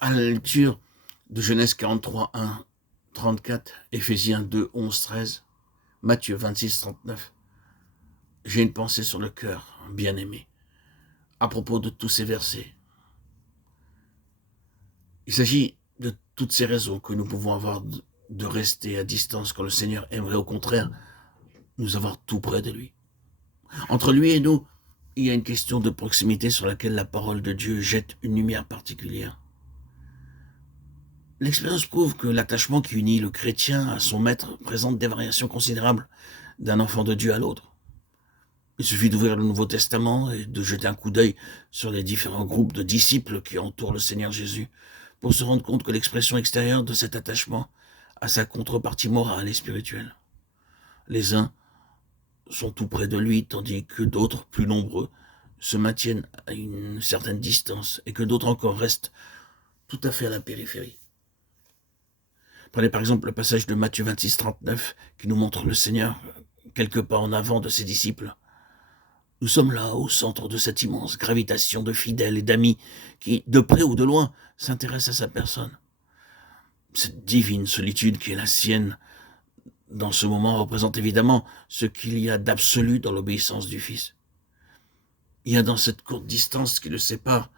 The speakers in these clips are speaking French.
À la lecture de Genèse 43, 1, 34, Éphésiens 2, 11, 13, Matthieu 26, 39, j'ai une pensée sur le cœur, bien-aimé, à propos de tous ces versets. Il s'agit de toutes ces raisons que nous pouvons avoir de rester à distance quand le Seigneur aimerait au contraire nous avoir tout près de lui. Entre lui et nous, il y a une question de proximité sur laquelle la parole de Dieu jette une lumière particulière. L'expérience prouve que l'attachement qui unit le chrétien à son maître présente des variations considérables d'un enfant de Dieu à l'autre. Il suffit d'ouvrir le Nouveau Testament et de jeter un coup d'œil sur les différents groupes de disciples qui entourent le Seigneur Jésus pour se rendre compte que l'expression extérieure de cet attachement a sa contrepartie morale et spirituelle. Les uns sont tout près de lui, tandis que d'autres, plus nombreux, se maintiennent à une certaine distance et que d'autres encore restent tout à fait à la périphérie. Prenez par exemple le passage de Matthieu 26, 39 qui nous montre le Seigneur quelques pas en avant de ses disciples. Nous sommes là, au centre de cette immense gravitation de fidèles et d'amis qui, de près ou de loin, s'intéressent à sa personne. Cette divine solitude qui est la sienne dans ce moment représente évidemment ce qu'il y a d'absolu dans l'obéissance du Fils. Il y a dans cette courte distance qui le sépare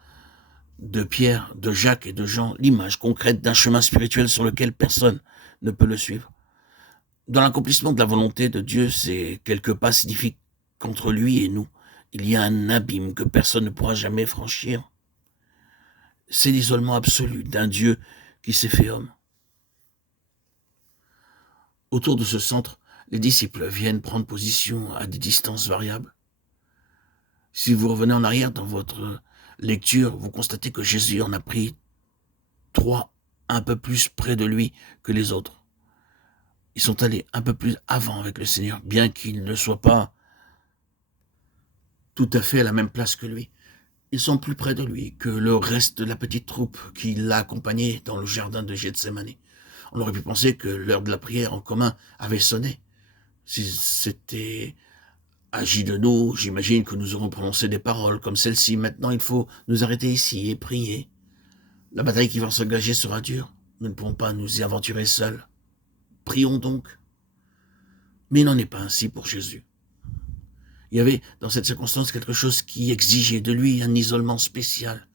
de Pierre, de Jacques et de Jean l'image concrète d'un chemin spirituel sur lequel personne ne peut le suivre. Dans l'accomplissement de la volonté de Dieu, ces quelques pas signifient qu'entre lui et nous, il y a un abîme que personne ne pourra jamais franchir. C'est l'isolement absolu d'un Dieu qui s'est fait homme. Autour de ce centre, les disciples viennent prendre position à des distances variables. Si vous revenez en arrière dans votre lecture, vous constatez que Jésus en a pris 3 un peu plus près de lui que les autres. Ils sont allés un peu plus avant avec le Seigneur, bien qu'ils ne soient pas tout à fait à la même place que lui. Ils sont plus près de lui que le reste de la petite troupe qui l'a accompagné dans le jardin de Gethsémani. On aurait pu penser que l'heure de la prière en commun avait sonné. Si c'était agi de nous, j'imagine que nous aurons prononcé des paroles comme celle-ci. Maintenant, il faut nous arrêter ici et prier. La bataille qui va s'engager sera dure. Nous ne pourrons pas nous y aventurer seuls. Prions donc. Mais il n'en est pas ainsi pour Jésus. Il y avait dans cette circonstance quelque chose qui exigeait de lui un isolement spécial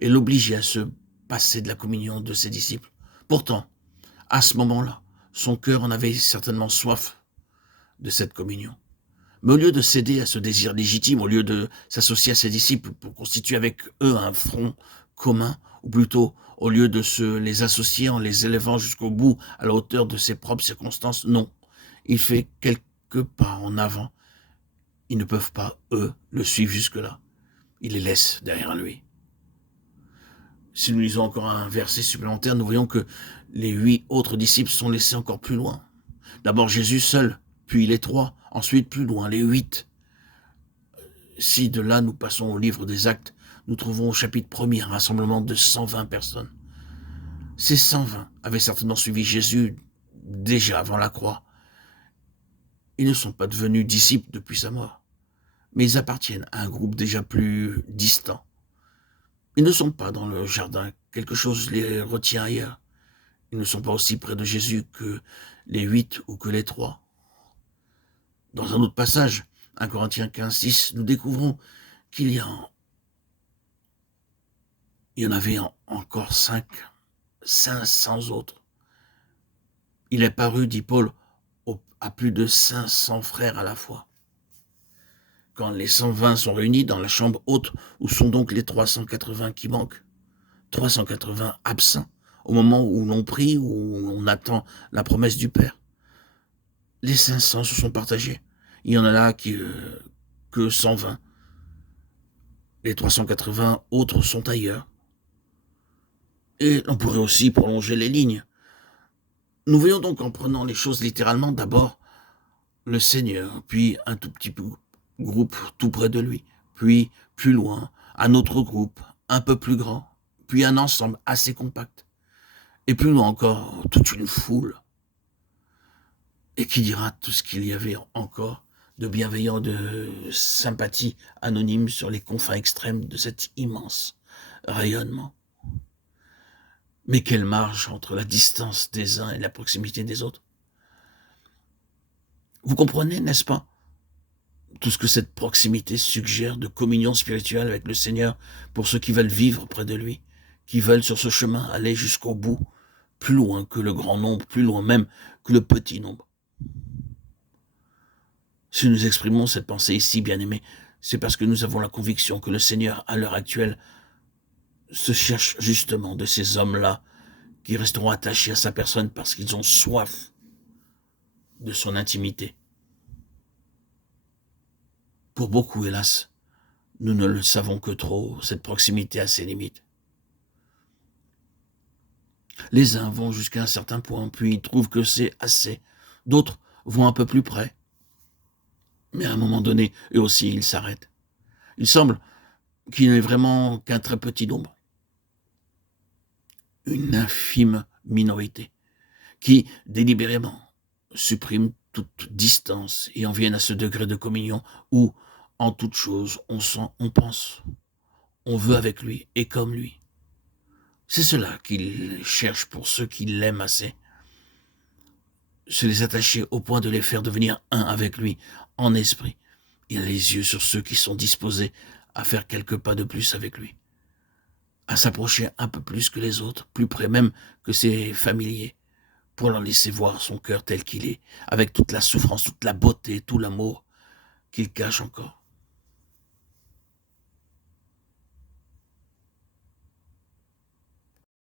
et l'obligeait à se passer de la communion de ses disciples. Pourtant, à ce moment-là, son cœur en avait certainement soif de cette communion. Mais au lieu de céder à ce désir légitime, au lieu de s'associer à ses disciples pour constituer avec eux un front commun, ou plutôt au lieu de se les associer en les élevant jusqu'au bout à la hauteur de ses propres circonstances, non. Il fait quelques pas en avant. Ils ne peuvent pas, eux, le suivre jusque-là. Il les laisse derrière lui. Si nous lisons encore un verset supplémentaire, nous voyons que les 8 autres disciples sont laissés encore plus loin. D'abord Jésus seul, puis les 3, ensuite plus loin, les 8. Si de là nous passons au livre des Actes, nous trouvons au chapitre 1er un rassemblement de 120 personnes. Ces 120 avaient certainement suivi Jésus déjà avant la croix. Ils ne sont pas devenus disciples depuis sa mort, mais ils appartiennent à un groupe déjà plus distant. Ils ne sont pas dans le jardin, quelque chose les retient ailleurs. Ils ne sont pas aussi près de Jésus que les 8 ou que les 3. Dans un autre passage, 1 Corinthiens 15, 6, nous découvrons qu'il y en avait encore 500 autres. Il est paru, dit Paul, à plus de 500 frères à la fois. Quand les 120 sont réunis dans la chambre haute, où sont donc les 380 qui manquent? 380 absents, au moment où l'on prie, où on attend la promesse du Père. Les 500 se sont partagés. Il y en a là que 120. Les 380 autres sont ailleurs. Et on pourrait aussi prolonger les lignes. Nous voyons donc en prenant les choses littéralement d'abord le Seigneur, puis un tout petit groupe tout près de lui, puis plus loin, un autre groupe un peu plus grand, puis un ensemble assez compact, et plus loin encore toute une foule. Et qui dira tout ce qu'il y avait encore de bienveillant, de sympathie anonyme sur les confins extrêmes de cet immense rayonnement. Mais quelle marge entre la distance des uns et la proximité des autres? Vous comprenez, n'est-ce pas, tout ce que cette proximité suggère de communion spirituelle avec le Seigneur pour ceux qui veulent vivre près de lui, qui veulent sur ce chemin aller jusqu'au bout, plus loin que le grand nombre, plus loin même que le petit nombre. Si nous exprimons cette pensée ici, bien-aimés, c'est parce que nous avons la conviction que le Seigneur, à l'heure actuelle, se cherche justement de ces hommes-là qui resteront attachés à sa personne parce qu'ils ont soif de son intimité. Pour beaucoup, hélas, nous ne le savons que trop, cette proximité a ses limites. Les uns vont jusqu'à un certain point, puis ils trouvent que c'est assez. D'autres vont un peu plus près. Mais à un moment donné, eux aussi, ils s'arrêtent. Il semble qu'il n'est vraiment qu'un très petit nombre, une infime minorité, qui, délibérément, supprime toute distance et en viennent à ce degré de communion où, en toute chose, on sent, on pense, on veut avec lui et comme lui. C'est cela qu'il cherche pour ceux qui l'aiment assez. Se les attacher au point de les faire devenir un avec lui, en esprit. Il a les yeux sur ceux qui sont disposés à faire quelques pas de plus avec lui, à s'approcher un peu plus que les autres, plus près même que ses familiers, pour leur laisser voir son cœur tel qu'il est, avec toute la souffrance, toute la beauté, tout l'amour qu'il cache encore.